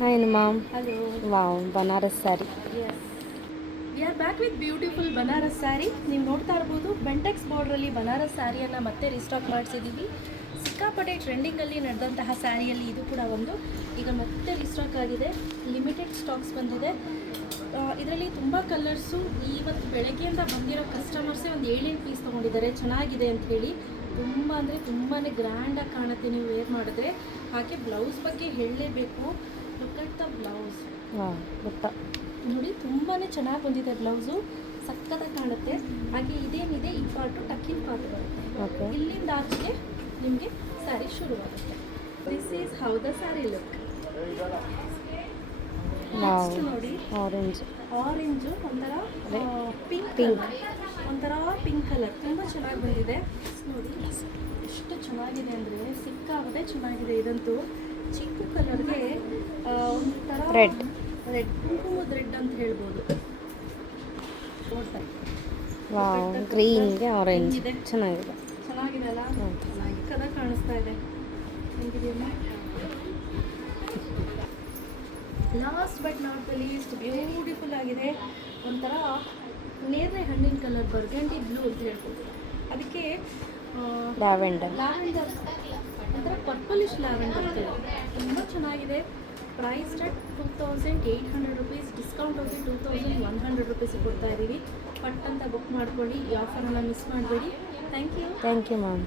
Hi, mom. Hello. Wow, Banaras saree. Yes. We are back with beautiful Banaras sari. ನೀವು ನೋಡ್ತಾ ಇರ್ಬೋದು ಬೆಂಟೆಕ್ಸ್ ಬಾರ್ಡ್ರಲ್ಲಿ ಬನಾರಸ್ ಸ್ಯಾರಿಯನ್ನು ಮತ್ತೆ ರೀಸ್ಟಾಕ್ ಮಾಡಿಸಿದ್ದೀವಿ. ಸಿಕ್ಕಾಪಟ್ಟೆ ಟ್ರೆಂಡಿಂಗಲ್ಲಿ ನಡೆದಂತಹ ಸ್ಯಾರಿಯಲ್ಲಿ ಇದು ಕೂಡ ಒಂದು. ಈಗ ಮತ್ತೆ ರೀಸ್ಟಾಕ್ ಆಗಿದೆ. ಲಿಮಿಟೆಡ್ ಸ್ಟಾಕ್ಸ್ ಬಂದಿದೆ. ಇದರಲ್ಲಿ ತುಂಬ ಕಲರ್ಸು. ಇವತ್ತು ಬೆಳಗ್ಗೆಯಿಂದ ಬಂದಿರೋ ಕಸ್ಟಮರ್ಸೇ ಒಂದು 7-8 ಪೀಸ್ ತೊಗೊಂಡಿದ್ದಾರೆ ಚೆನ್ನಾಗಿದೆ ಅಂತ ಹೇಳಿ. ತುಂಬ ಅಂದರೆ ತುಂಬಾ ಗ್ರ್ಯಾಂಡಾಗಿ ಕಾಣುತ್ತೆ ನೀವು ವೇರ್ ಮಾಡಿದ್ರೆ. ಹಾಗೆ ಬ್ಲೌಸ್ ಬಗ್ಗೆ ಹೇಳಲೇಬೇಕು. Look at the blouse. Wow, ಗೊತ್ತಾ ನೋಡಿ ತುಂಬಾ ಚೆನ್ನಾಗಿ ಬಂದಿದೆ ಬ್ಲೌಸು, ಸಕ್ಕತ್ತಾಗಿ ಕಾಣುತ್ತೆ. ಹಾಗೆ ಇದೇನಿದೆ ಈ ಪಾರ್ಟು ಟಕ್ಕಿನ ಪಾರ್ಟ್ ಬರುತ್ತೆ. ಓಕೆ. ಇಲ್ಲಿಂದ ಆಚೆಗೆ ನಿಮಗೆ ಸ್ಯಾರಿ ಶುರುವಾಗುತ್ತೆ. This is how the sari look. Wow, next ನೋಡಿ ಆರೆಂಜ್. ಆರೆಂಜು ಒಂಥರ ಪಿಂಕ್ ಒಂಥರ ಪಿಂಕ್ ಕಲರ್ ತುಂಬ ಚೆನ್ನಾಗಿ ಬಂದಿದೆ. ನೋಡಿ ಎಷ್ಟು ಚೆನ್ನಾಗಿದೆ ಅಂದರೆ ಸಿಕ್ಕಾಪಟ್ಟೆ ಚೆನ್ನಾಗಿದೆ. ಇದಂತೂ ಚಿಕ್ಕ ಕಲರ್ಗೆ ಒಂಥರ ರೆಡ್ ಕುಂಕುಮದ ರೆಡ್ ಅಂತ ಹೇಳ್ಬೋದು. ವಾವ್, ಗ್ರೀನ್ಗೆ ಆರೆಂಜ್ ಹೆಂಗಿದೆ? ಚೆನ್ನಾಗಿದೆ. ಚೆನ್ನಾಗಿದೆ ಅಲ್ಲ? ಹ್ಮ್. ಸಕ್ಕತ್ತಾಗಿ ಕಾಣಿಸ್ತಾ ಇದೆ. ಹೆಂಗಿದೆಯಲ್ಲ? Last but not the least beautiful ಆಗಿದೆ. ಒಂಥರ ನೇರಳೆ ಹಣ್ಣಿನ ಕಲರ್ ಬರ್ಗಂಡಿ ಬ್ಲೂ ಅಂತ ಹೇಳ್ಬೋದು. ಅದಕ್ಕೆ ಲ್ಯಾವೆಂಡರ್. ಲ್ಯಾವೆಂಡರ್ ಒಂಥರ ಪರ್ಪಲಿಶ್ ಲ್ಯಾವೆಂಡರ್ ಕಲರ್ ತುಂಬ ಚೆನ್ನಾಗಿದೆ. Price at 2800 rupees. ಡಿಸ್ಕೌಂಟ್ ಹೋಗಿ 2100 ರುಪೀಸ್ ಕೊಡ್ತಾ ಇದ್ದೀವಿ. ಪಟ್ ಅಂತ ಬುಕ್ ಮಾಡ್ಕೊಳ್ಳಿ. ಈ ಆಫರನ್ನು ಮಿಸ್ ಮಾಡಬೇಡಿ. Thank you. Thank you, ma'am.